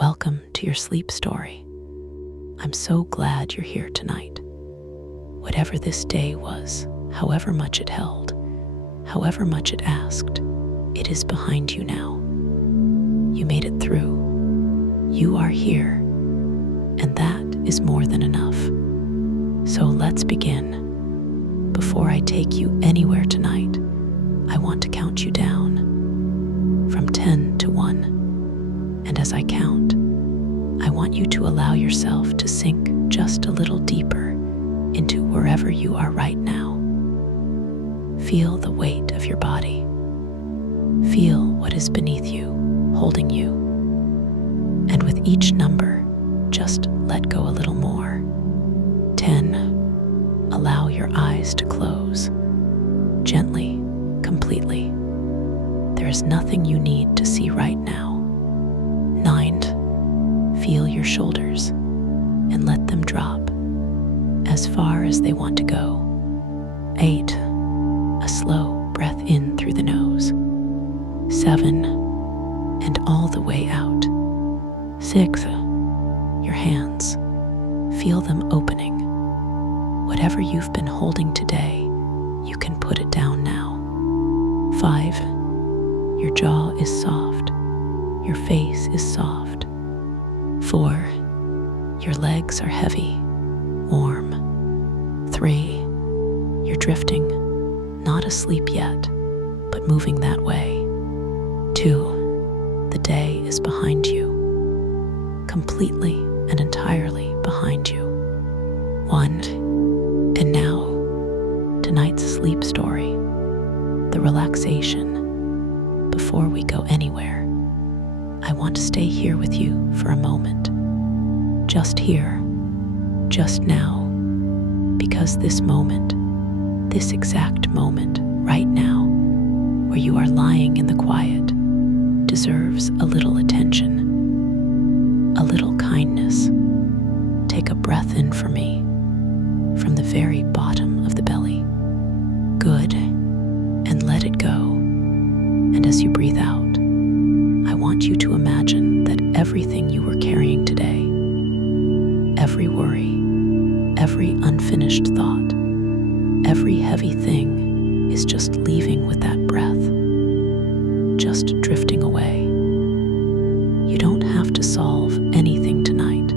Welcome to your sleep story. I'm so glad you're here tonight. Whatever this day was, however much it held, however much it asked, it is behind you now. You made it through. You are here, and that is more than enough. So let's begin. Before I take you anywhere tonight, I want to count you down from 10 to 1. And as I count, I want you to allow yourself to sink just a little deeper into wherever you are right now. Feel the weight of your body. Feel what is beneath you, holding you. And with each number, just let go a little more. 10. Allow your eyes to close. Gently, completely. There is nothing you need to see right now. 9. Feel your shoulders and let them drop as far as they want to go. 8. A slow breath in through the nose. 7. And all the way out. 6. Your hands. Feel them opening. Whatever you've been holding today, you can put it down now. 5. Your jaw is soft. Your face is soft. 4. Your legs are heavy, warm. 3. You're drifting, not asleep yet, but moving that way. 2. The day is behind you, completely and entirely behind you. 1. And now, tonight's sleep story, the relaxation. Before we go anywhere, I want to stay here with you for a moment. Just here, just now, because this moment, this exact moment right now, where you are lying in the quiet, deserves a little attention, a little kindness. Take a breath in for me, from the very bottom of the belly. Good, and let it go. And as you breathe out, I want you to imagine that everything you were carrying today, every worry, every unfinished thought, every heavy thing is just leaving with that breath, just drifting away. You don't have to solve anything tonight.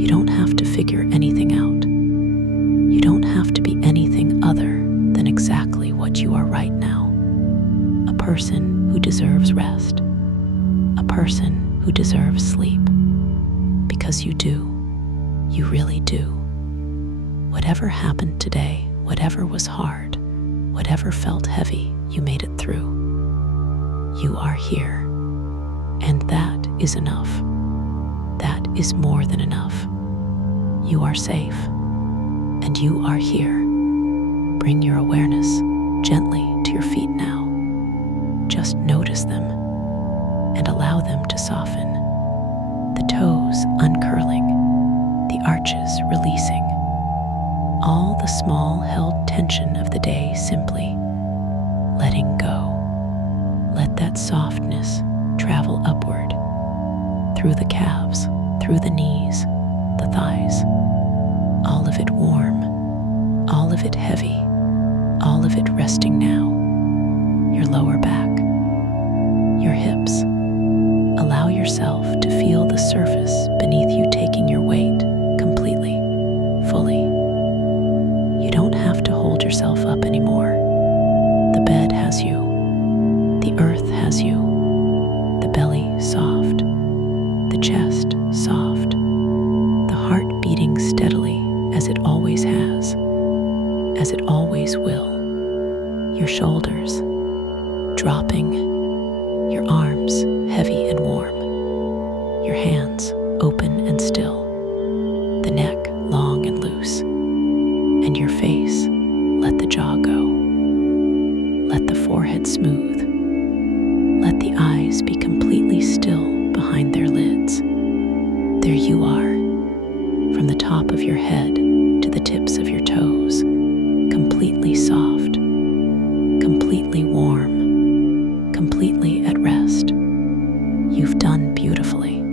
You don't have to figure anything out. You don't have to be anything other than exactly what you are right now. A person who deserves rest. A person who deserves sleep. Because you do. You really do. Whatever happened today, whatever was hard, whatever felt heavy, you made it through. You are here. And that is enough. That is more than enough. You are safe. And you are here. Bring your awareness gently to your feet now. Just notice them and allow them to soften. The toes uncurling, the arches releasing. All the small held tension of the day simply letting go. Let that softness travel upward, through the calves, through the knees, the thighs. All of it warm, all of it heavy, all of it resting now. Your lower back, your hips. Allow yourself to feel the surface beneath you taking your weight completely, fully. You don't have to hold yourself up anymore. The bed has you. The earth has you. The belly soft. The chest soft. The heart beating steadily as it always has, as it always will. Your shoulders dropping, your arms heavy and warm, your hands open and still, the neck long and loose, and your face, let the jaw go. Let the forehead smooth. Let the eyes be completely still behind their lids. There you are, from the top of your head to the tips of your toes, completely soft, completely warm, completely at rest. You've done beautifully.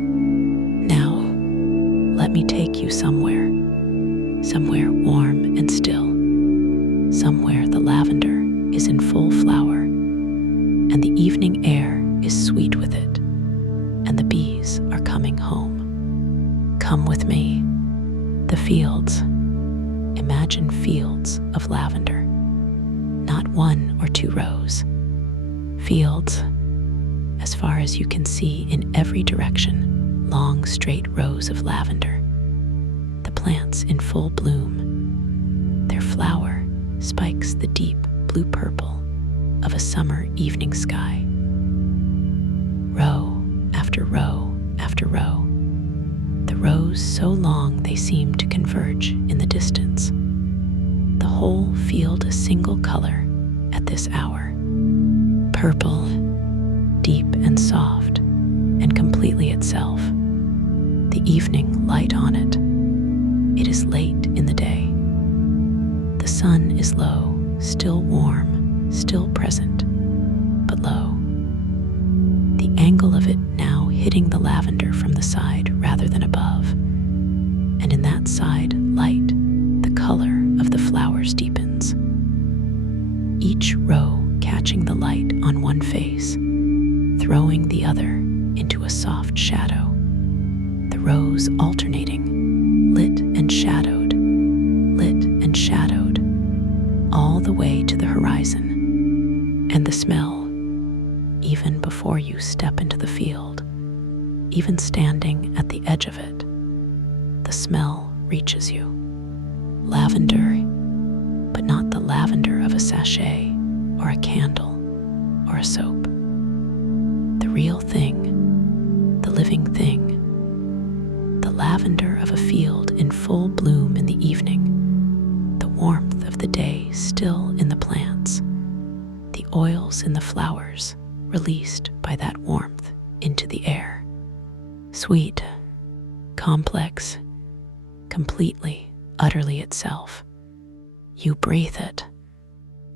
you somewhere, somewhere warm and still, somewhere the lavender is in full flower, and the evening air is sweet with it, and the bees are coming home. Come with me. The fields. Imagine fields of lavender. Not 1 or 2 rows. Fields, as far as you can see in every direction, long straight rows of lavender. The plants in full bloom. Their flower spikes the deep blue-purple of a summer evening sky. Row after row after row. The rows so long they seem to converge in the distance. The whole field a single color at this hour. Purple, deep and soft, and completely itself. The evening light on it. It is late in the day. The sun is low, still warm, still present, but low. The angle of it now hitting the lavender from the side rather than above, and in that side light, the color of the flowers deepens. Each row catching the light on one face, throwing the other into a soft shadow. The rows alternating, lit and shadowed, all the way to the horizon. And the smell, even before you step into the field, even standing at the edge of it, the smell reaches you. Lavender, but not the lavender of a sachet or a candle or a soap. The real thing, the living thing, the lavender of a field in full bloom in the evening, the warmth of the day still in the plants, the oils in the flowers released by that warmth into the air. Sweet, complex, completely, utterly itself. You breathe it,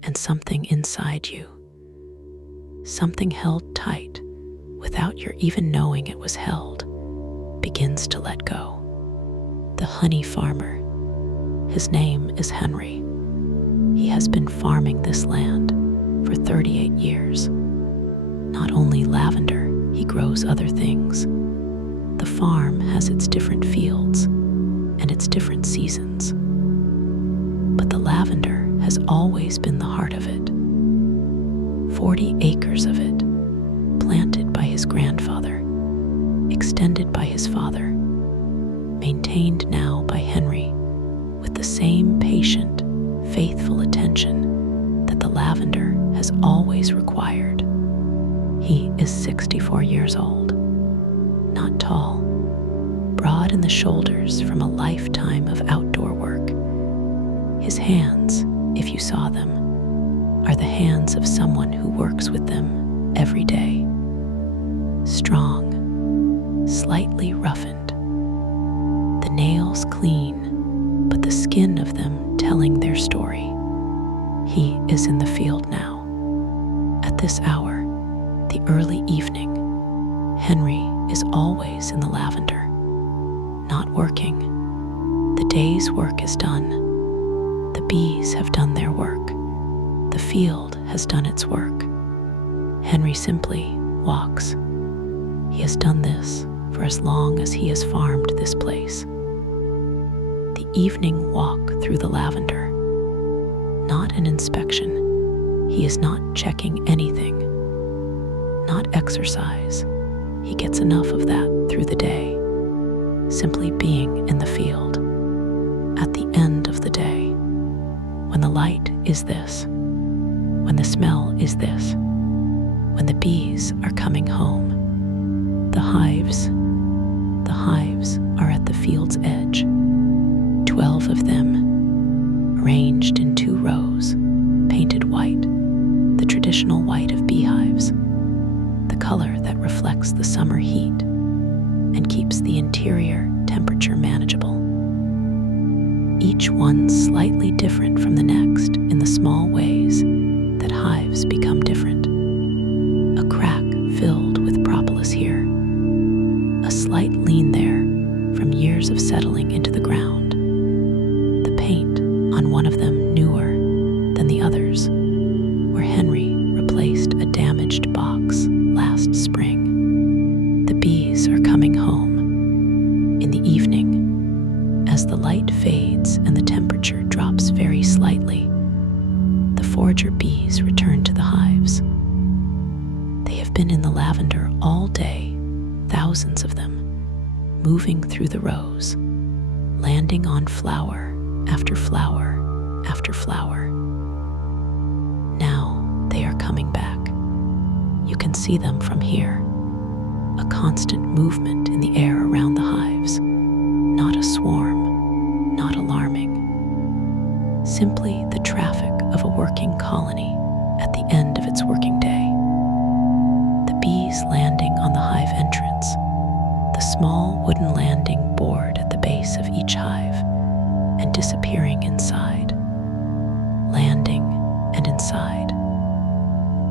and something inside you, something held tight without your even knowing it was held, begins to let go. The honey farmer. His name is Henry. He has been farming this land for 38 years. Not only lavender, he grows other things. The farm has its different fields and its different seasons. But the lavender has always been the heart of it. 40 acres of it, planted by his grandfather, extended by his father, maintained now by Henry with the same patient, faithful attention that the lavender has always required. He is 64 years old, not tall, broad in the shoulders from a lifetime of outdoor work. His hands, if you saw them, are the hands of someone who works with them every day. Strong, slightly roughened, the nails clean, but the skin of them telling their story. He is in the field now. At this hour, the early evening, Henry is always in the lavender, not working. The day's work is done. The bees have done their work. The field has done its work. Henry simply walks. He has done this for as long as he has farmed this place. The evening walk through the lavender. Not an inspection. He is not checking anything. Not exercise. He gets enough of that through the day. Simply being in the field. At the end of the day, when the light is this, when the smell is this, when the bees are coming home, the hives are at the field's edge. 12 of them, arranged in 2 rows, painted white, the traditional white of beehives, the color that reflects the summer heat and keeps the interior temperature manageable. Each one slightly different from the next in the small ways that hives become different. A crack filled with propolis here, a slight lean there from years layers of settling into the ground. The paint on one of them newer than the others, where Henry replaced a damaged box last spring. The bees are coming home. In the evening, as the light fades and the temperature drops very slightly, the forager bees return to the hives. They have been in the lavender all day, thousands of them, moving through the rows, landing on flower after flower after flower. Now they are coming back. You can see them from here, a constant movement in the air around the hives, not a swarm, not alarming, simply the traffic of a working colony at the end of its working day. The bees landing on the hive entrance, the small wooden landing board at the base of each hive, and disappearing inside, landing and inside,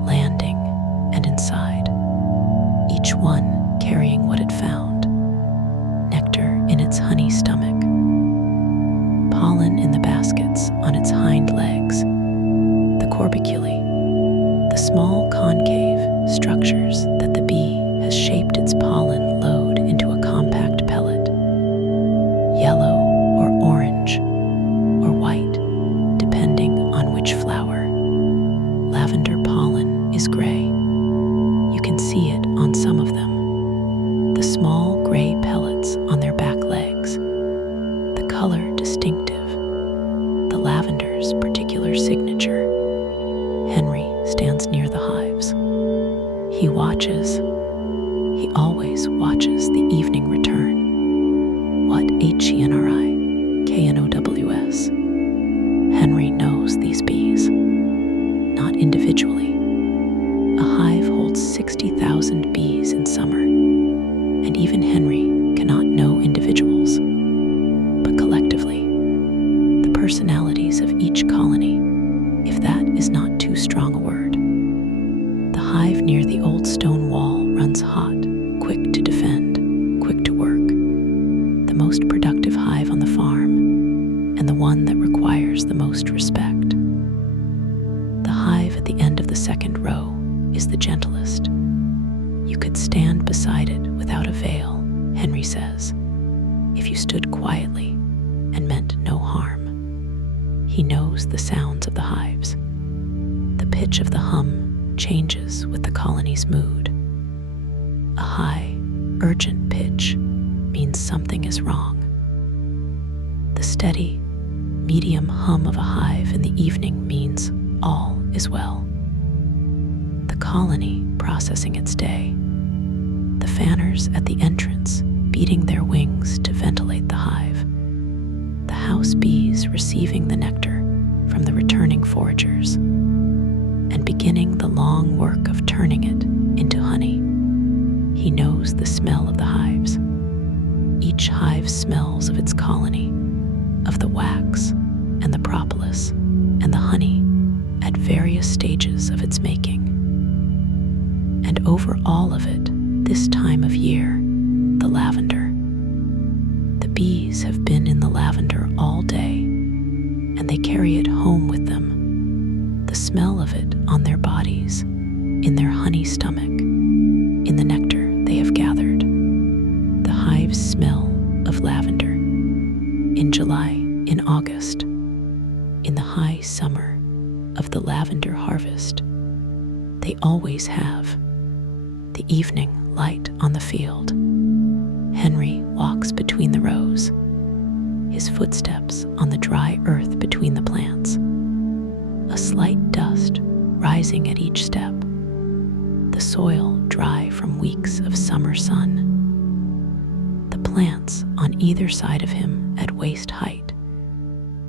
landing and inside, each one carrying what it found: nectar in its honey stomach, pollen in the baskets on its hind legs, the corbiculae, the small concave structures that the bee has shaped its pollen load into a compact pellet, yellow or orange or white, depending on which flower. Lavender pollen is gray. You can see it on some of them, the small gray pellets on their back legs, the color distinctive, the lavender's particular signature. Henry stands near the hives. He watches. He always watches the evening return. What HENRI-KNOWS. Henry knows these bees, not individually. A hive holds 60,000 bees in summer, and even Henry cannot know individuals, but collectively, the personalities of each colony, if that is not too strong a word. The hive near the old stone wall runs hot, quick to defend, quick to work, the most productive hive on the farm, and the one that requires the most respect. The hive at the end of the second row is the gentlest. You could stand beside it without a veil, Henry says, if you stood quietly and meant no harm. He knows the sounds of the hives. The pitch of the hum changes with the colony's mood. A high, urgent pitch means something is wrong. The steady, medium hum of a hive in the evening means all is well. The colony processing its day. The fanners at the entrance beating their wings to ventilate the hive. The house bees receiving the nectar from the returning foragers and beginning the long work of turning it into honey. He knows the smell of the hives. Each hive smells of its colony, of the wax and the propolis and the honey at various stages of its making. And over all of it, this time of year, the lavender. The bees have been in the lavender all day, and they carry it home with them, the smell of it on their bodies, in their honey stomach, in the nectar they have gathered. The hives smell of lavender. In July, in August, in the high summer of the lavender harvest, they always have. The evening light on the field. Henry walks between the rows, his footsteps on the dry earth between the plants, a slight dust rising at each step, the soil dry from weeks of summer sun. The plants on either side of him at waist height,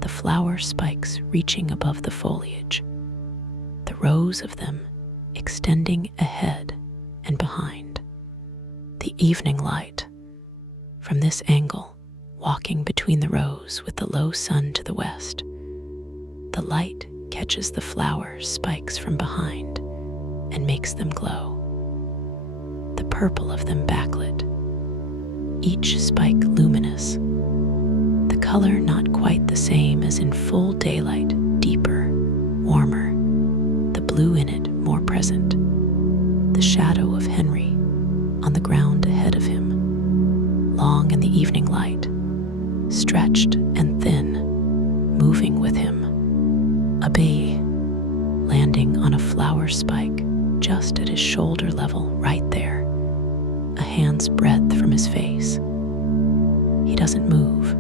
the flower spikes reaching above the foliage, the rows of them extending ahead and behind. The evening light. From this angle, walking between the rows with the low sun to the west, the light catches the flower spikes from behind and makes them glow. The purple of them backlit, each spike luminous color not quite the same as in full daylight, deeper, warmer, the blue in it more present, the shadow of Henry on the ground ahead of him, long in the evening light, stretched and thin, moving with him. A bee landing on a flower spike just at his shoulder level, right there, a hand's breadth from his face. He doesn't move.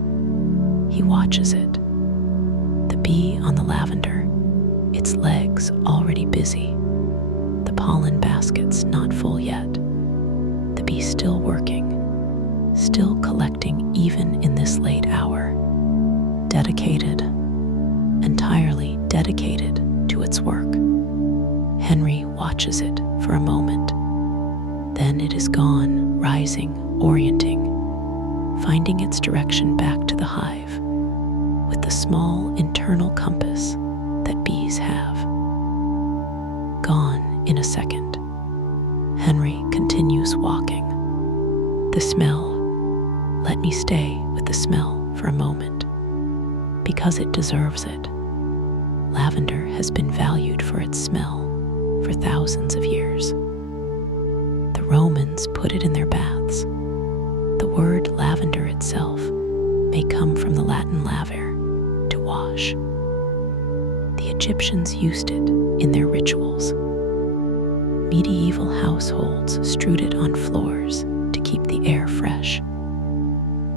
He watches it. The bee on the lavender, its legs already busy, the pollen baskets not full yet, the bee still working, still collecting even in this late hour, dedicated, entirely dedicated to its work. Henry watches it for a moment. Then it is gone, rising, orienting, finding its direction back to the hive with the small internal compass that bees have. Gone in a second. Henry continues walking. The smell. Let me stay with the smell for a moment, because it deserves it. Lavender has been valued for its smell for thousands of years. The Romans put it in their baths. The word lavender itself may come from the Latin lavare, to wash. The Egyptians used it in their rituals. Medieval households strewed it on floors to keep the air fresh.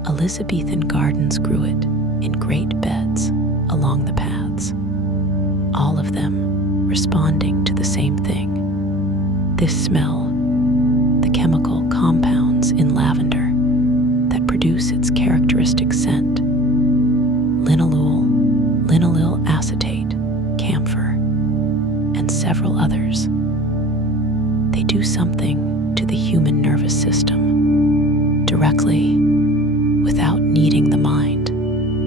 Elizabethan gardens grew it in great beds along the paths, all of them responding to the same thing. This smell, the chemical compounds in lavender that produce its characteristic scent, linalool acetate, camphor, and several others. They do something to the human nervous system directly, without needing the mind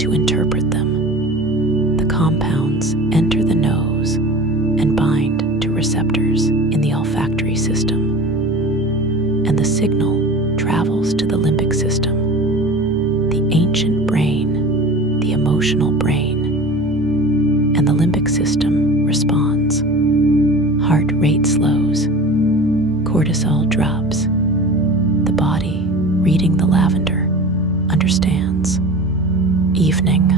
to interpret them. The compounds enter the nose and bind to receptors in the olfactory system, and the signal travels to the limbic system, the ancient brain, the emotional brain, and the limbic system responds. Heart rate slows, cortisol drops. The body, reading the lavender, understands. Evening,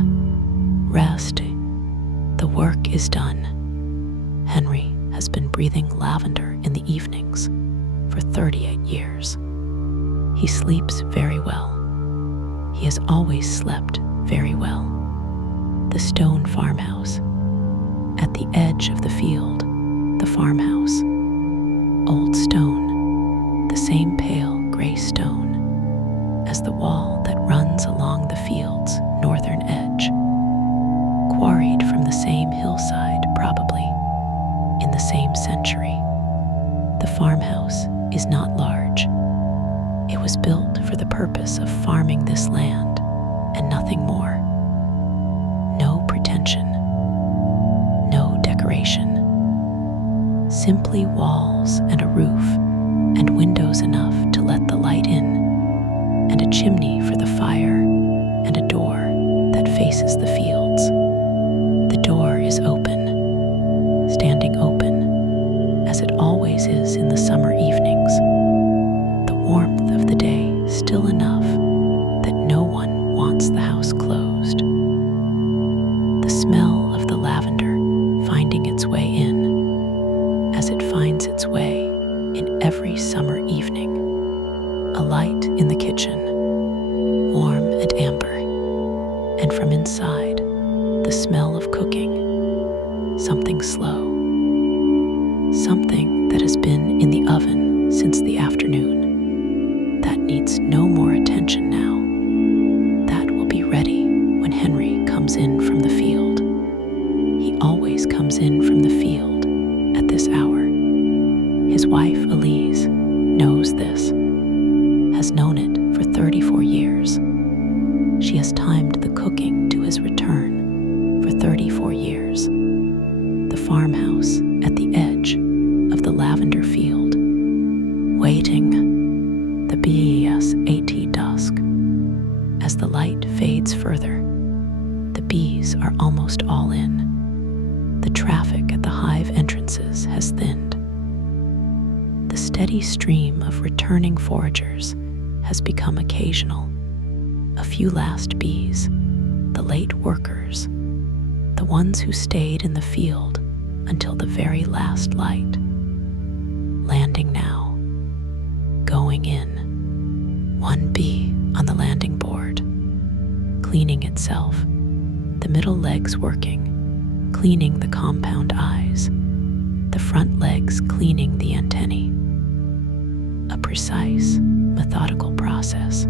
rest, the work is done. Henry has been breathing lavender in the evenings for 38 years. He sleeps very well. He has always slept very well. The stone farmhouse. At the edge of the field, the farmhouse. Old stone, the same pale gray stone as the wall that runs along the field's northern edge. Quarried from the same hillside, probably, in the same century. The farmhouse is not large. It was built for the purpose of farming this land and nothing more. No pretension, no decoration. Simply walls and a roof and windows enough to let the light in, and a chimney for the fire and a door that faces the fields. The door is open, standing open, as it always is in the summer evenings. The warmth of the day still enough that no one wants the house closed. The smell of the lavender finding its way in, as it finds its way in every summer evening. A light in the kitchen, warm and amber, and from inside, the smell of cooking, something slow, something that has been in the oven since the afternoon, that needs no more attention now, that will be ready when Henry comes in from the field. He always comes in from the field at this hour. His wife, Elise, knows this, has known it for 34 years. She has timed the cooking to his return for 34 years. The farmhouse at the edge of the lavender field, waiting, the BES 80 dusk, as the light fades further bees are almost all in. The traffic at the hive entrances has thinned. The steady stream of returning foragers has become occasional. A few last bees, the late workers, the ones who stayed in the field until the very last light. Landing now, going in. One bee on the landing board, cleaning itself, the middle legs working, cleaning the compound eyes, the front legs cleaning the antennae. A precise, methodical process.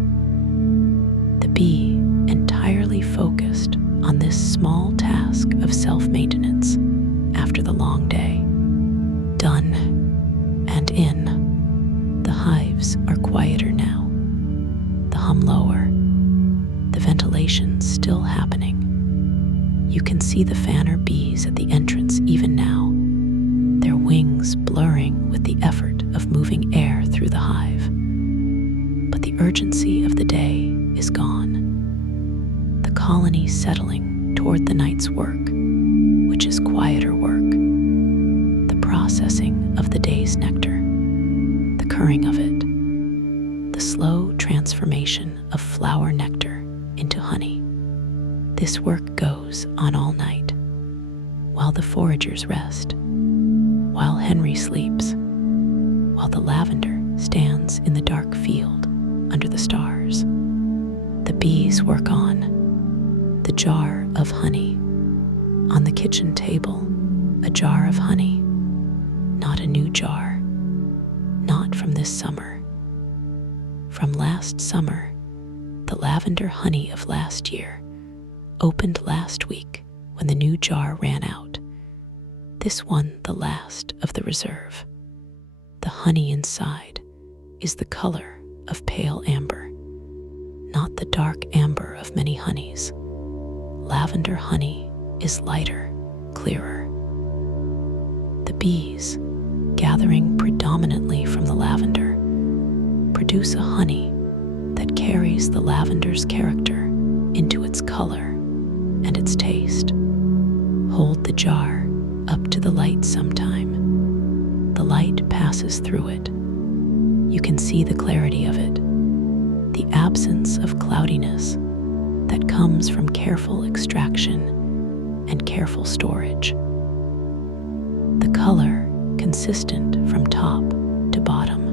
The bee entirely focused on this small task of self-maintenance after the long day. Done and in. The hives are quieter now. The hum lower. The ventilation still happening. You can see the fanner bees at the entrance even now, their wings blurring with the effort of moving air through the hive. But the urgency of the day is gone. The colony settling toward the night's work, which is quieter work. The processing of the day's nectar, the curring of it, the slow transformation of flower nectar into honey. This work goes on all night, while the foragers rest, while Henry sleeps, while the lavender stands in the dark field under the stars. The bees work on. The jar of honey. On the kitchen table, a jar of honey. Not a new jar. Not from this summer. From last summer, the lavender honey of last year opened last week when the new jar ran out. This one the last of the reserve. The honey inside is the color of pale amber, not the dark amber of many honeys. Lavender honey is lighter, clearer. The bees, gathering predominantly from the lavender, produce a honey that carries the lavender's character into its color and its taste. Hold the jar up to the light sometime. The light passes through it. You can see the clarity of it, the absence of cloudiness that comes from careful extraction and careful storage. The color consistent from top to bottom.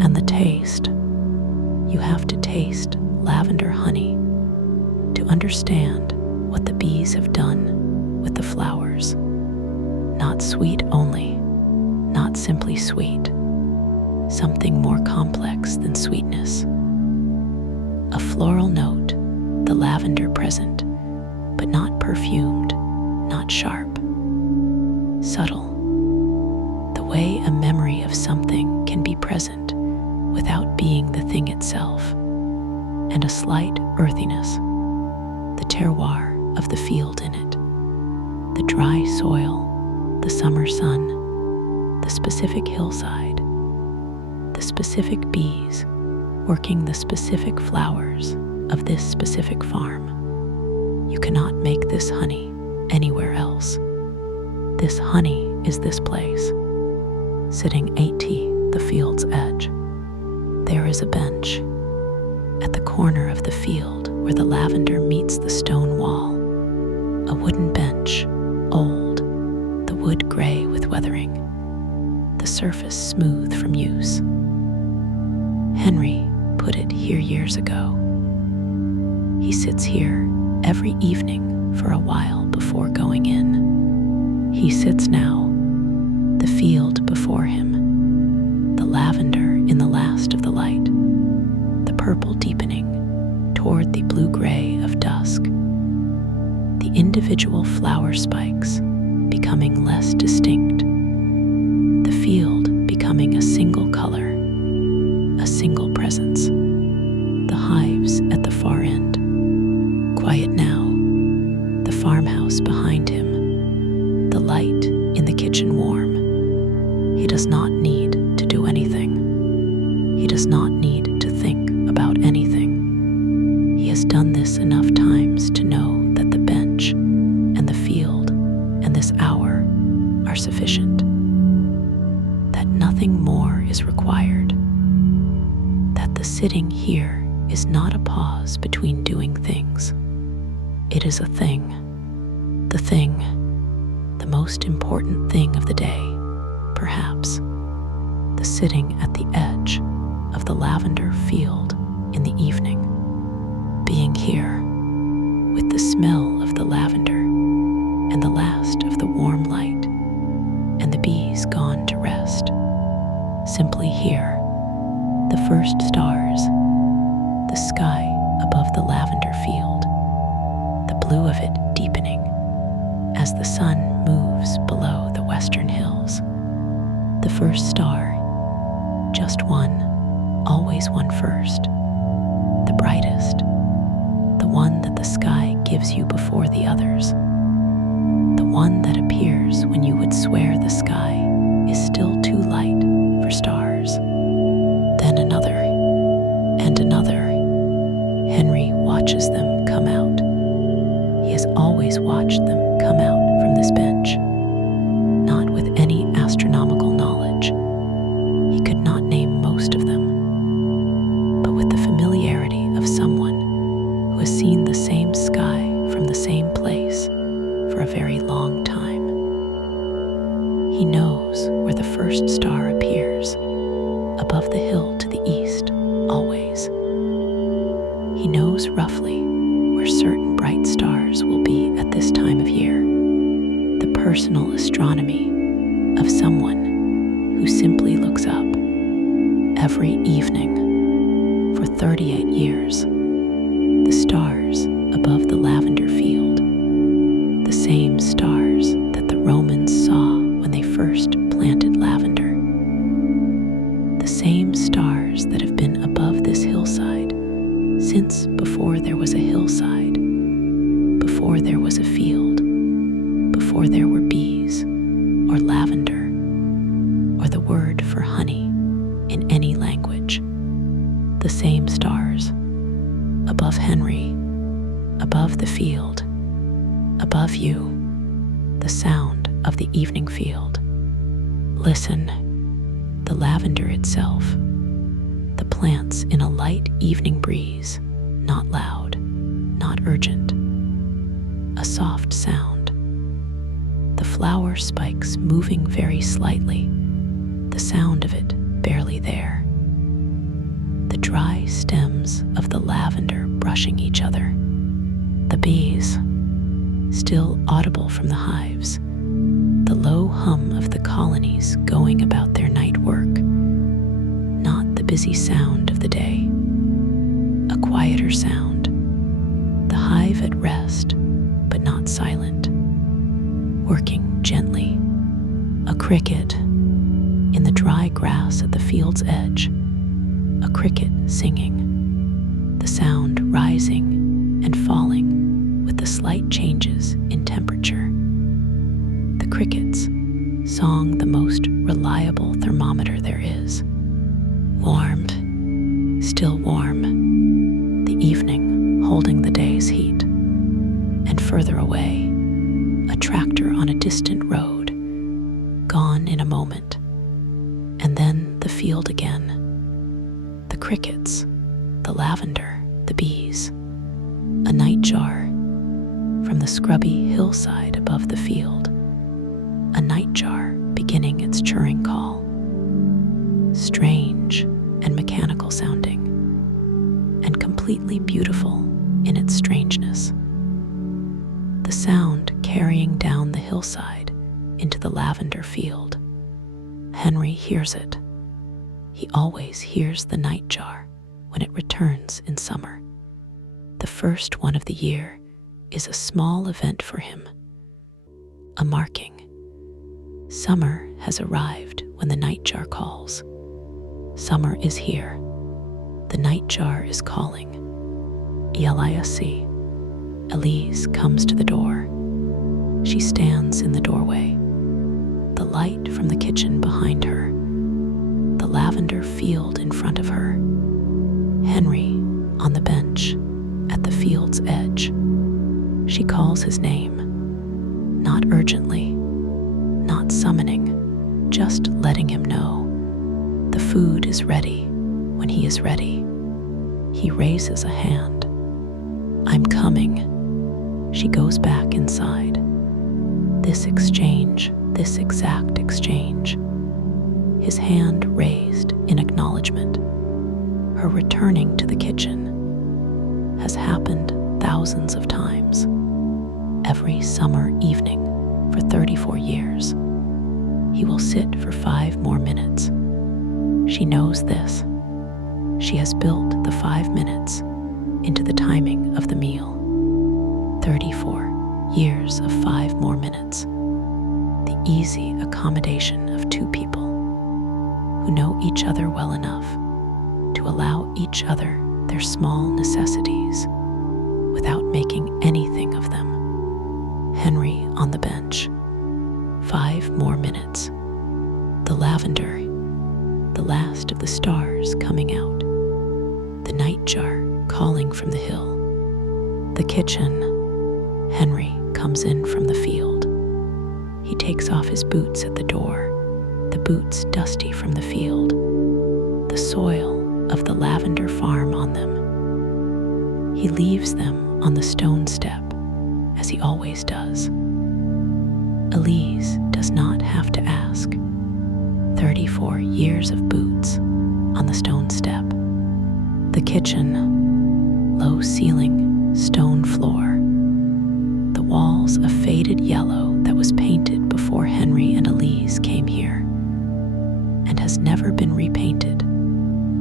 And the taste. You have to taste lavender honey to understand what the bees have done with the flowers. Not sweet only, not simply sweet, something more complex than sweetness. A floral note, the lavender present, but not perfumed, not sharp. Subtle. The way a memory of something can be present without being the thing itself. And a slight earthiness, the terroir of the field in it, the dry soil, the summer sun, the specific hillside, the specific bees working the specific flowers of this specific farm. You cannot make this honey anywhere else. This honey is this place, sitting 80 the field's edge. There is a bench at the corner of the field where the lavender meets the stone wall, a wooden bench, old, the wood gray with weathering, the surface smooth from use. Henry put it here years ago. He sits here every evening for a while before going in. He sits now, the field before him, the lavender in the last of the light, the purple deepening toward the blue-gray of dusk, the individual flower spikes becoming less distinct, the field becoming a single color, a single presence, the hives at the far end. Quiet now, the farmhouse behind him, the light in the kitchen warm. He does not need to do anything. He does not need to think about anything. He has done this enough times to know that the is not a pause between doing things. It is a thing. The thing, the most important thing of the day, perhaps. The sitting at the edge of the lavender field in the evening. Being here with the smell of the lavender and the last of the warm light and the bees gone to rest. Simply here, the first stars, the sky above the lavender field, the blue of it deepening as the sun moves below the western hills. The first star, just one, always one first, the brightest, the one that the sky gives you before the others, the one that appears when you would swear the sky is still too light for stars. Then another, and another. Henry watches them come out. He has always watched them come out from this bench, not with any astronomical knowledge. He could not name most of them, but with the familiarity of someone who has seen the same sky from the same place for a very long time. He knows where the first star appears, above the hill to the east, always. He knows roughly where certain bright stars will be at this time of year, the personal astronomy of someone who simply looks up every evening for 38 years, the stars above the lavender field, the same stars that the Romans saw when they first planted lavender, the same stars that have been above this hillside since before there was a hillside, before there was a field, before there were bees or lavender or the word for honey in any language. The same stars above Henry, above the field, above you, the sound of the evening field. Listen, the lavender itself, the plants in a light evening breeze, not loud, not urgent, a soft sound. The flower spikes moving very slightly, the sound of it barely there. The dry stems of the lavender brushing each other. The bees, still audible from the hives. The low hum of the colonies going about their night work. Not the busy sound of the day. A quieter sound. The hive at rest, but not silent. Working gently. A cricket in the dry grass at the field's edge. A cricket singing, the sound rising and falling with the slight changes in temperature. The cricket's song, the most reliable thermometer there is. Warm, still warm, the evening holding the day's heat. And further away, a tractor on a distant road, gone in a moment. And then the field again. The crickets, the lavender, the bees, a nightjar from the scrubby hillside above the field, a nightjar beginning its churring call, strange and mechanical sounding, and completely beautiful in its strangeness. The sound carrying down the hillside into the lavender field. Henry hears it. He always hears the nightjar when it returns in summer. The first one of the year is a small event for him, a marking. Summer has arrived when the nightjar calls. Summer is here. The nightjar is calling. Elise. Elise comes to the door. She stands in the doorway. The light from the kitchen behind her. The lavender field in front of her. Henry on the bench at the field's edge. She calls his name, not urgently, not summoning, just letting him know the food is ready when he is ready. He He raises a hand. "I'm coming." She goes back inside. This exact exchange, his hand raised in acknowledgement, her returning to the kitchen, has happened thousands of times, every summer evening for 34 years. He will sit for 5 more minutes. She knows this. She has built the 5 minutes into the timing of the meal. 34 years of 5 more minutes. The easy accommodation of 2 people who know each other well enough to allow each other their small necessities without making anything of them. Henry on the bench. 5 more minutes. The lavender, the last of the stars coming out. The nightjar calling from the hill. The kitchen. Henry comes in from the field. He takes off his boots at the door, the boots dusty from the field, the soil of the lavender farm on them. He leaves them on the stone step, as he always does. Elise does not have to ask. 34 years of boots on the stone step. The kitchen, low ceiling, stone floor. The walls a faded yellow that was painted before Henry and Elise came here, and has never been repainted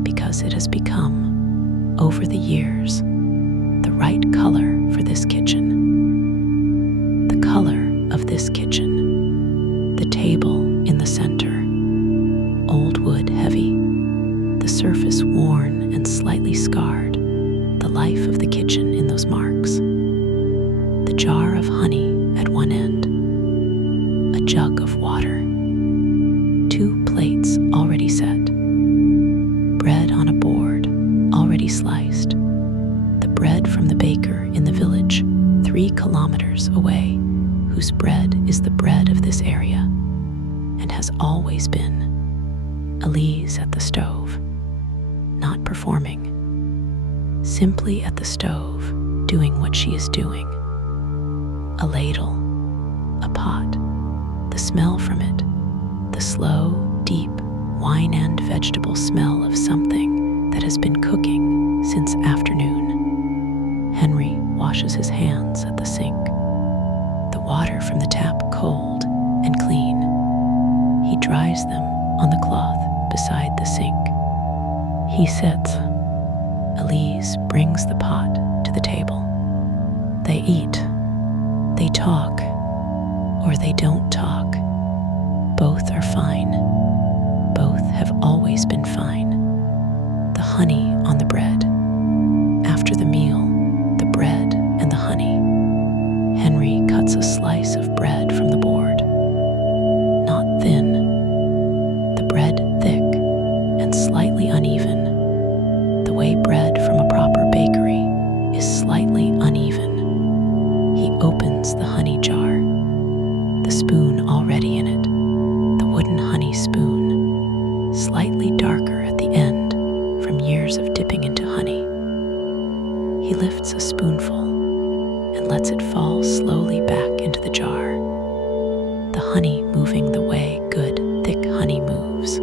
because it has become, over the years, the right color for this kitchen. The color of this kitchen. The table in the center. Old wood heavy. The surface worn and slightly scarred. The life of the kitchen in those marks. The jar of honey at one end. A jug of water. 2 plates already set. Bread on a board, already sliced. The bread from the baker in the village, 3 kilometers away, whose bread is the bread of this area, and has always been. Elise at the stove, not performing. Simply at the stove, doing what she is doing. A ladle, a pot, the smell from it, the slow, deep, wine and vegetable smell of something that has been cooking since afternoon. Henry washes his hands at the sink, the water from the tap cold and clean. He dries them on the cloth beside the sink. He sits. Elise brings the pot to the table. They eat. They talk, or they don't talk. Both are fine. Both have always been fine. The honey on the bread. After the meal, the bread and the honey. Henry cuts a slice of bread from the board. Not thin. The bread thick and slightly uneven. The way bread from a proper bakery is slightly uneven. He opens the honey jar, the spoon already in it, the wooden honey spoon, slightly darker at the end from years of dipping into honey. He lifts a spoonful and lets it fall slowly back into the jar, the honey moving the way good, thick honey moves,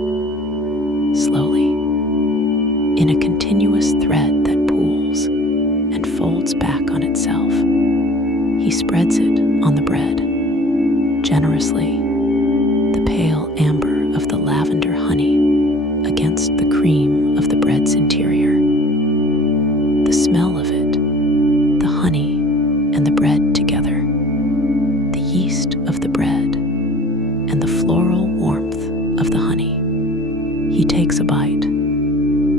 slowly, in a continuous thread that pools and folds back on itself. He spreads it on the bread, generously, the pale amber of the lavender honey against the cream of the bread's interior. The smell of it, the honey and the bread together, the yeast of the bread and the floral warmth of the honey. He takes a bite.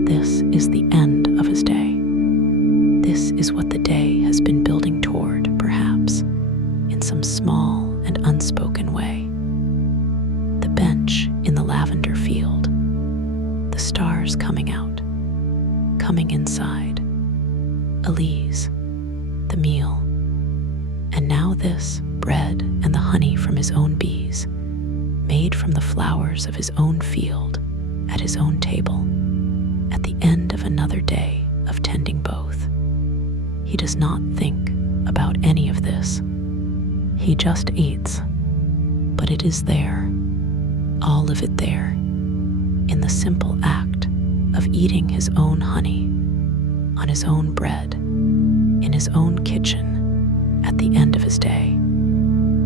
This is the end of his day. This is what the day has been building toward, perhaps, in some small and unspoken way. The bench in the lavender field, the stars coming out, coming inside, Elise, the meal, and now this bread and the honey from his own bees, made from the flowers of his own field, at his own table, at the end of another day of tending both. He does not think about any of this. He just eats, but it is there, all of it there, in the simple act of eating his own honey, on his own bread, in his own kitchen, at the end of his day.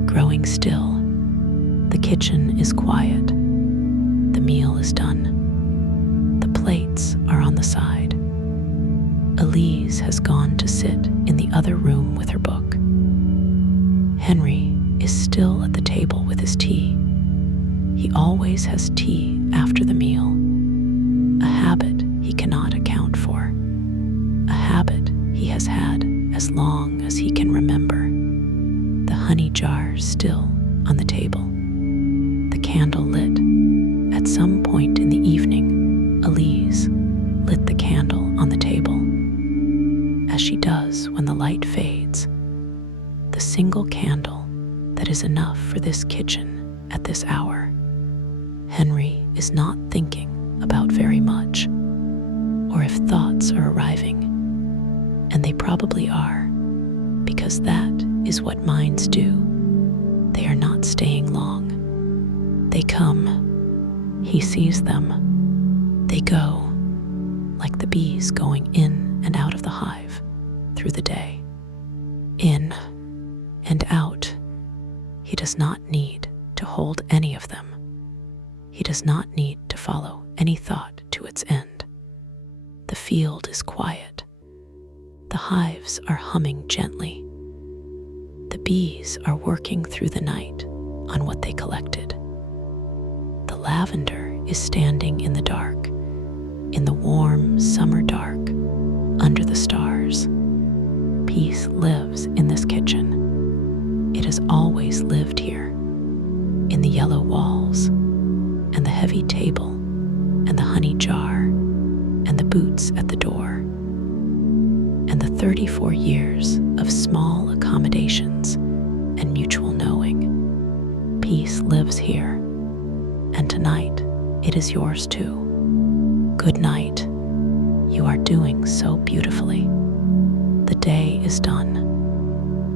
Growing still, the kitchen is quiet, the meal is done, the plates are on the side. Elise has gone to sit in the other room with her book. Henry is still at the table with his tea. He always has tea after the meal, a habit he cannot account for, a habit he has had as long as he can remember. The honey jar still on the table, the candle lit. At some point in the evening, Elise lit the candle on the table. As she does when the light fades, the single candle that is enough for this kitchen at this hour. Henry is not thinking about very much, or if thoughts are arriving, and they probably are, because that is what minds do. They are not staying long. They come, he sees them. They go, like the bees going in and out of the hive through the day. In and out. He does not need to hold any of them. He does not need to follow any thought to its end. The field is quiet. The hives are humming gently. The bees are working through the night on what they collected. The lavender is standing in the dark, in the warm summer dark, under the stars. Peace lives in this kitchen. It has always lived here, in the yellow walls, and the heavy table, and the honey jar, and the boots at the door, and the 34 years of small accommodations and mutual knowing. Peace lives here, and tonight it is yours too. Good night. You are doing so beautifully. The day is done.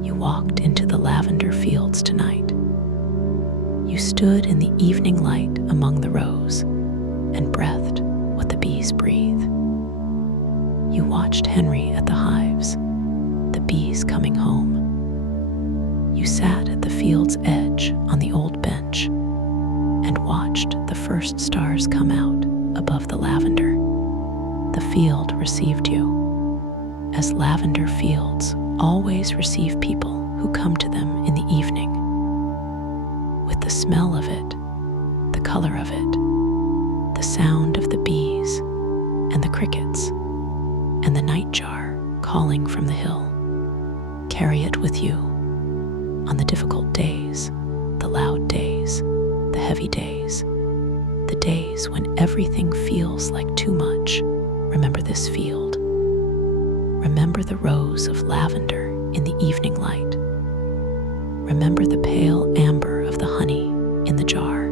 You walked into the lavender fields tonight. You stood in the evening light among the rows and breathed what the bees breathe. You watched Henry at the hives, the bees coming home. You sat at the field's edge on the old bench and watched the first stars come out above the lavender. The field received you, as lavender fields always receive people who come to them in the evening. With the smell of it, the color of it, the sound of the bees and the crickets, and the nightjar calling from the hill. Carry it with you on the difficult days, the loud days, the heavy days, the days when everything feels like too much. Remember this field. Remember the rows of lavender in the evening light. Remember the pale amber of the honey in the jar.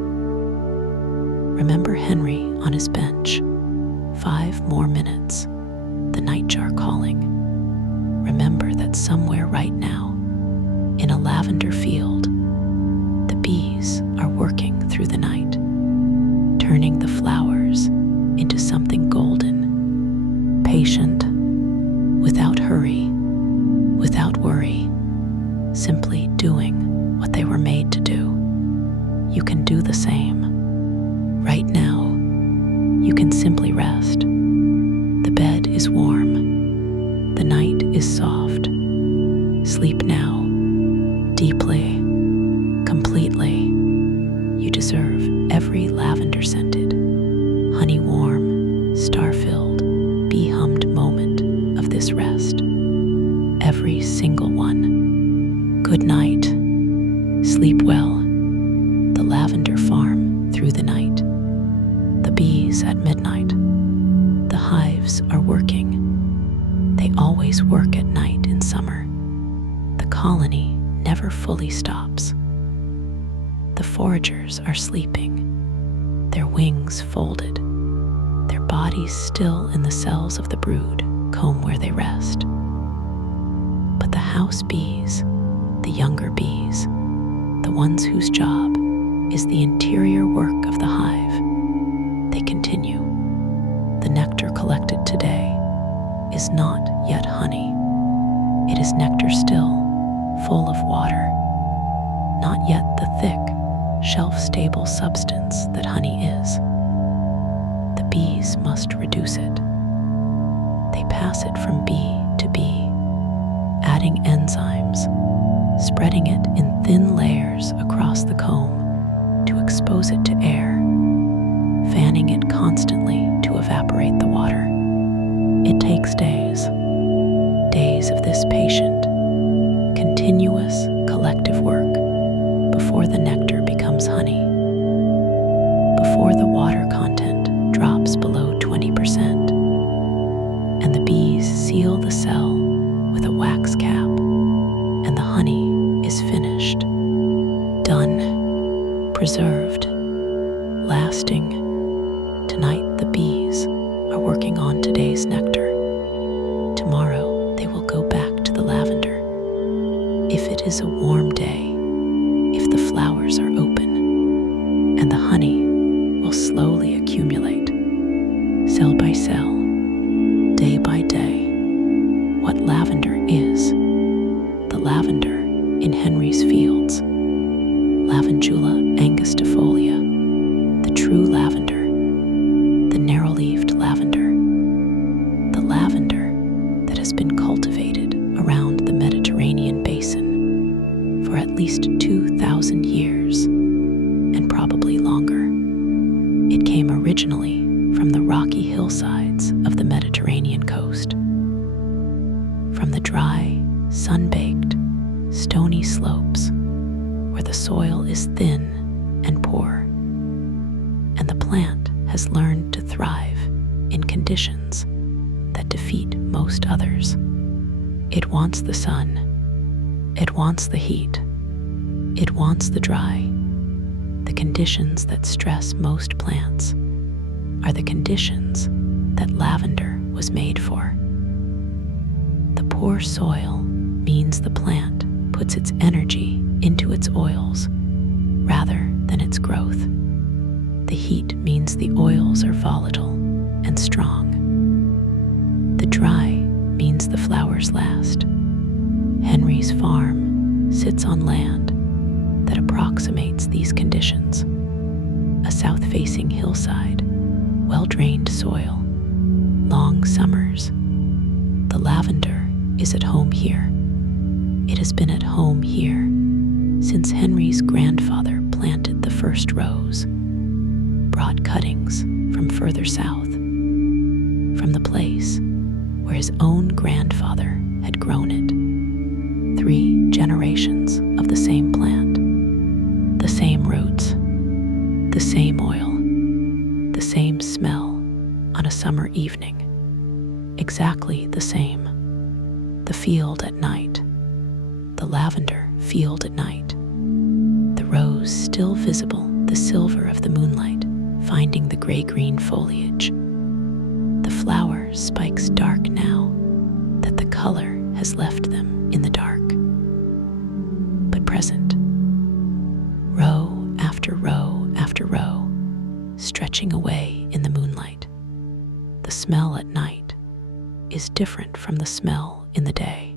Remember Henry on his bench. 5 more minutes, the nightjar calling. Remember that somewhere right now, in a lavender field, the bees are working through the night, turning the flowers into something golden, patient, without hurry, without worry, simply doing what they were made to do. You can do the same. Right now, you can simply rest. The bed is warm. The night is soft. Sleep now, deeply, completely. You deserve every lavender-scented, honey-warm, star-filled, bee-hummed moment of this rest. Every single one. Good night. Sleep well. The lavender farm through the night. The bees at midnight. The hives are working. They always work at night in summer. The colony never fully stops. The foragers are sleeping, their wings folded, their bodies still in the cells of the brood. comb where they rest. But the house bees, the younger bees, the ones whose job is the interior work of the hive, they continue. The nectar collected today is not yet honey. It is nectar still, full of water, not yet the thick, shelf-stable substance that honey is. The bees must reduce it. They pass it from bee to bee, adding enzymes, spreading it in thin layers across the comb to expose it to air, fanning it constantly to evaporate the water. It takes days of this patient, continuous collective work before the nectar becomes honey, before the water content drops below 20%, and the bees seal the cell with a wax cap, and the honey is finished, done, preserved, lasting. Tonight the bees are working on today's nectar. Tomorrow they will go back to the lavender. If it is a warm day, if the flowers are open, and the honey will slowly accumulate, cell by cell, day by day. What lavender is, the lavender in Henry's fields, Lavandula angustifolia, the true lavender, the narrow-leaved lavender, the lavender that has been cultivated around the Mediterranean basin for at least 2,000 years, and probably longer. It came originally from the rocky hillsides of the Mediterranean coast, from the dry, sun-baked, stony slopes where the soil is thin and poor, and the plant has learned to thrive in conditions that defeat most others. It wants the sun, it wants the heat, it wants the dry. The conditions that stress most plants are the conditions that lavender was made for. The poor soil means the plant puts its energy into its oils rather than its growth. The heat means the oils are volatile and strong. The dry means the flowers last. Henry's farm sits on land that approximates these conditions. A south-facing hillside, well-drained soil, long summers. The lavender is at home here. It has been at home here since Henry's grandfather planted the first rows, brought cuttings from further south, from the place where his own grandfather had grown it. 3 generations of the same plant, the same roots, the same oil, the same smell on a summer evening, exactly the same. The field at night, the lavender field at night, the rose still visible, the silver of the moonlight finding the gray-green foliage. The flower spikes dark now that the color has left them in the dark, but present. Row after row after row, stretching away in the moonlight. The smell at night is different from the smell in the day.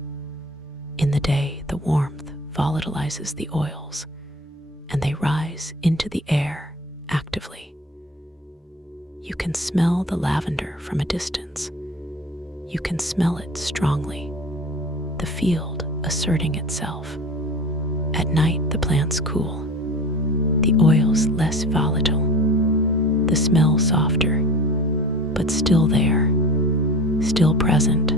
In the day, the warmth volatilizes the oils, and they rise into the air actively. You can smell the lavender from a distance. You can smell it strongly, the field asserting itself. At night, the plants cool, the oils less volatile, the smell softer, but still there, still present.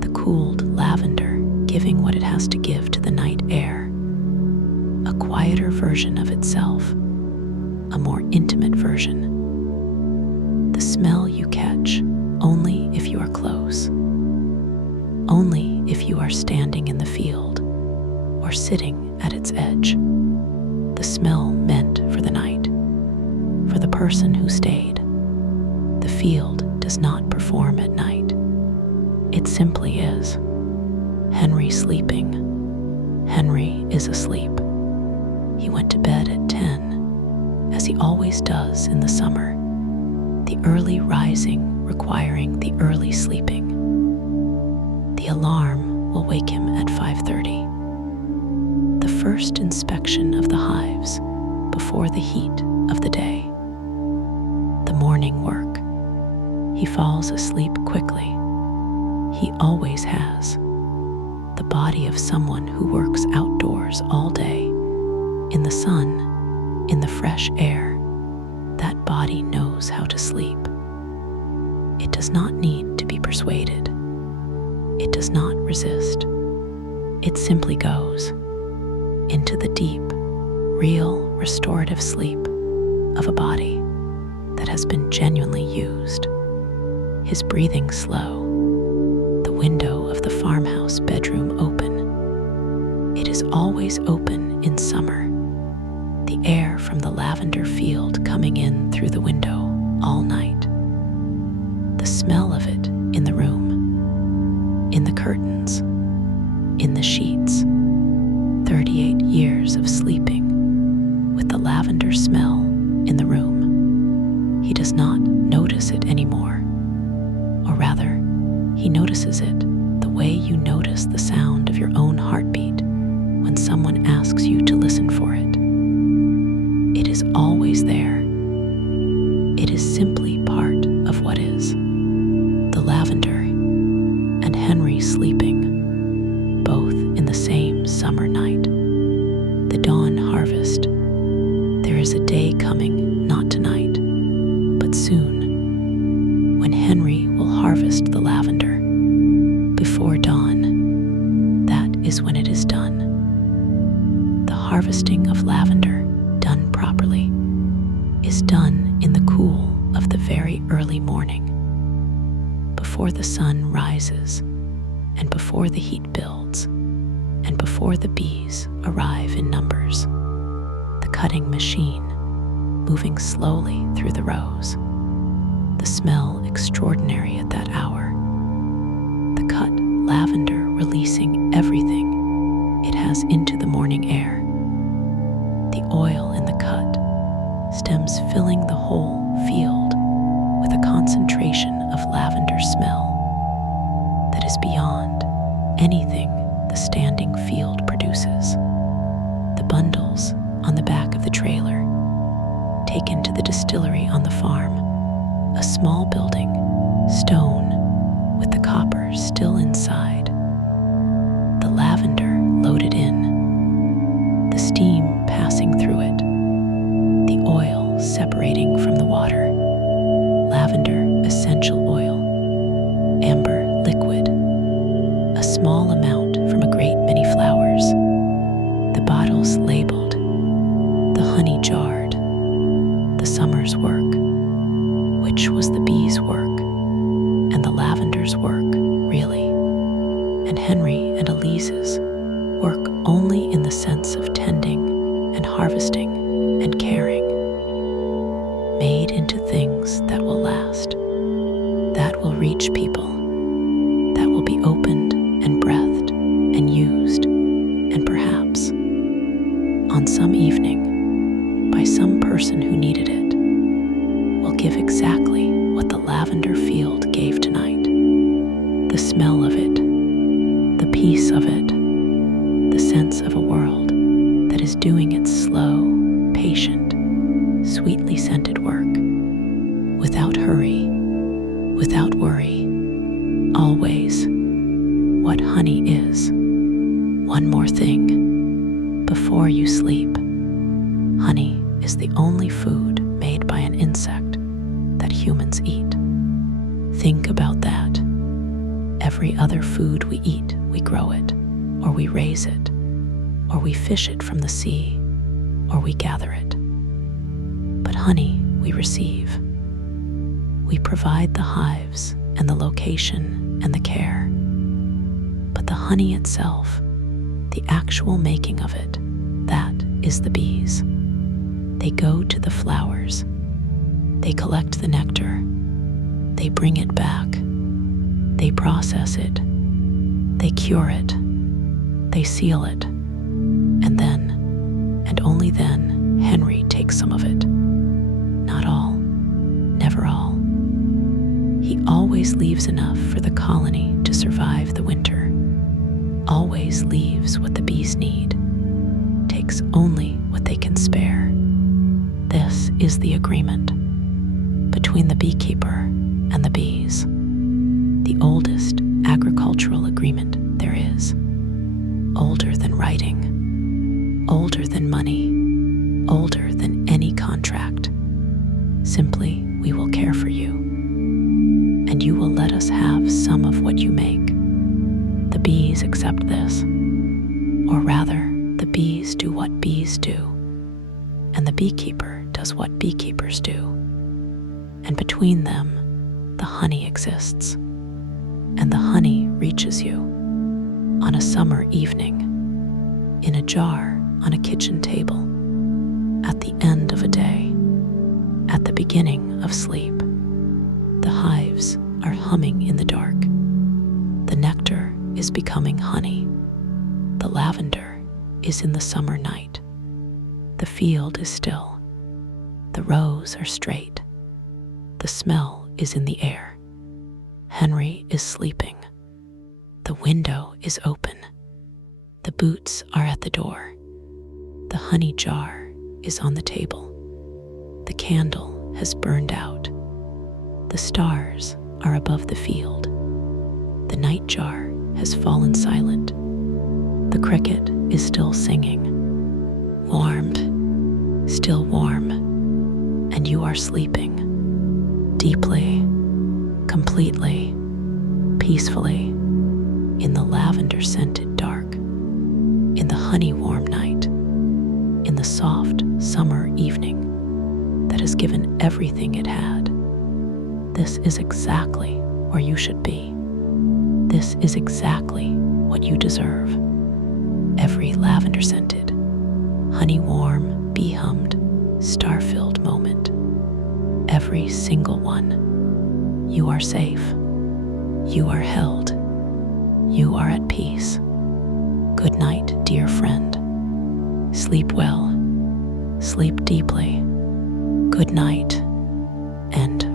The cooled lavender giving what it has to give to the night air, a quieter version of itself, a more intimate version. The smell you catch only if you are close, only if you are standing in the field or sitting at its edge. The smell meant for the night, for the person who stayed. The field does not perform at night. simply is. Henry sleeping. Henry is asleep. He went to bed at 10, as he always does in the summer, the early rising requiring the early sleeping. The alarm will wake him at 5:30. The first inspection of the hives before the heat of the day. The morning work. He falls asleep quickly. He always has. The body of someone who works outdoors all day, in the sun, in the fresh air. That body knows how to sleep. It does not need to be persuaded. It does not resist. It simply goes into the deep, real, restorative sleep of a body that has been genuinely used. His breathing slow, the window of the farmhouse bedroom open. It is always open in summer. The air from the lavender field coming in through the window all night. The smell of it in the room, in the curtains, in the sheets. 38 years of sleeping with the lavender smell in the room. He does not notice it anymore. Or rather, he notices it the way you notice the sound of your own heartbeat when someone asks you to listen for it. It is always there. It is simply part of what is. The lavender and Henry sleeping, both in the same summer night. The dawn harvest. There is a day coming, not tonight, but soon, when Henry will harvest the lavender. Before dawn, that is when it is done. The harvesting of lavender, done properly, is done in the cool of the very early morning, before the sun rises, and before the heat builds, and before the bees arrive in numbers. The cutting machine, moving slowly through the rows. The smell extraordinary at that hour. The cut lavender releasing everything it has into the morning air. The oil in the cut, stems filling the whole field with a concentration of lavender smell that is beyond anything the standing field produces. The bundles on the back of the trailer, taken to the distillery on the farm, a small building, stone, with the copper still inside. The lavender loaded in, the steam passing through it, the oil separating from the water, lavender essential oil, amber liquid, a small amount from a great many flowers, the bottles labeled, the honey jarred, the summer's work, which was the bees' work, and the lavender's work, really, and Henry and Elise's work only in the sense of tending and harvesting and caring, made into things that will last, that will reach people, that will be opened and breathed and used, and perhaps, on some evening, by some person who needed it, will give exactly what the lavender field gave tonight. The smell of it, the peace of it, the sense of a world that is doing its slow, patient, sweetly scented work, without hurry, without worry, always what honey is. One more thing, before you sleep, honey is the only food made by an insect that humans eat. Think about that. Every other food we eat, we grow it, or we raise it, or we fish it from the sea, or we gather it. But honey we receive. We provide the hives and the location and the care. But the honey itself, the actual making of it, that is the bees. They go to the flowers. They collect the nectar. They bring it back. They process it They cure it, they seal it, and then, and only then, Henry takes some of it. Not all, never all. He always leaves enough for the colony to survive the winter, always leaves what the bees need, takes only what they can spare. This is the agreement between the beekeeper and the bees, the oldest agricultural agreement there is, older than writing, older than money, older than any contract. Simply, we will care for you, and you will let us have some of what you make. The bees accept this, or rather, the bees do what bees do, and the beekeeper does what beekeepers do. And between them, the honey exists, and the honey reaches you on a summer evening, in a jar on a kitchen table, at the end of a day, at the beginning of sleep. The hives are humming in the dark. The nectar is becoming honey. The lavender is in the summer night. The field is still. The rows are straight. The smell is in the air. Henry is sleeping. The window is open. The boots are at the door. The honey jar is on the table. The candle has burned out. The stars are above the field. The night jar has fallen silent. The cricket is still singing. Warmed, still warm, and you are sleeping. Deeply, completely, peacefully, in the lavender-scented dark, in the honey-warm night, in the soft summer evening that has given everything it had. This is exactly where you should be. This is exactly what you deserve. Every lavender-scented, honey-warm, bee-hummed, star-filled moment. Every single one. You are safe. You are held. You are at peace. Good night, dear friend. Sleep well. Sleep deeply. Good night, and